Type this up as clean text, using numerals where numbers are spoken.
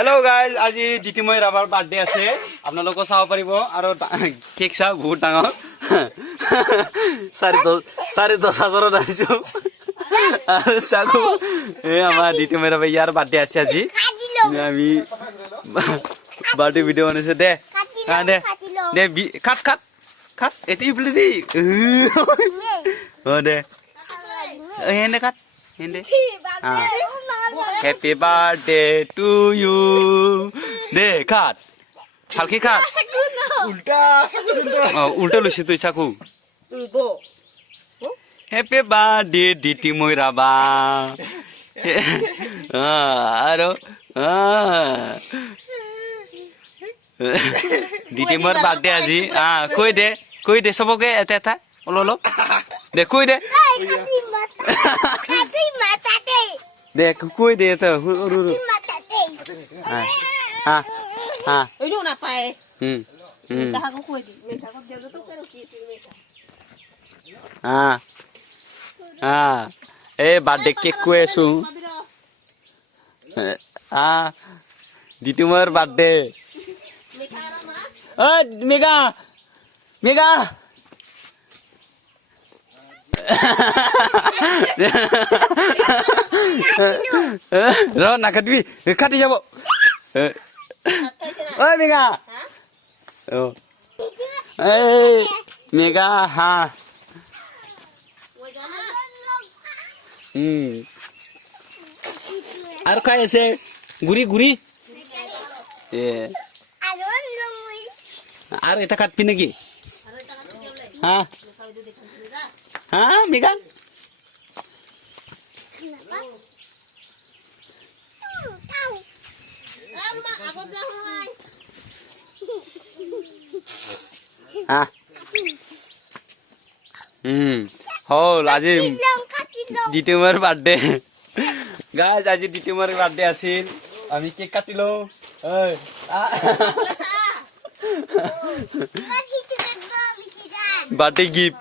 Hello' guys, আজি দিতিময় ৰাভাৰ birthday আছে। আপোনালোকেও চাব পাৰিব আৰু কেক চাওক বহুত ডাঙৰ। 10,500 আনিছো আৰু চাকো এই আমাৰ দিতিময় ৰাভা ইয়াৰ বাৰ্থডে আছে আজি। আমি বাৰ্থডে ভিডিঅ' বনাইছো। দে দে দে কাট কাট কাট এটি বুলি দি দে হেন্দে কাট হেন্দে। Happy birthday to you. De kat. Halki kat. Ulta lusi tu isaku. Happy birthday Ditimoy Raba. Aro. Ditimoy birthday aji. Koi de soboke eta eta. Olo. De koi de. Dek kue deh tuh, uru. Ini apa ya? Dah aku kue di, aku jaga tuh kan birthday cake kue su. Ditimur birthday. Mega. Ro nakadwi kati jabo. Oi Mega. Oh. Mega ha. Ar kaya se guri. Ar eta kat pinagi. Mega. আজি দিতিমৰ birthday guys, আজি দিতিমৰ birthday আছিল। আমি cake কাটিলো। Birthday gift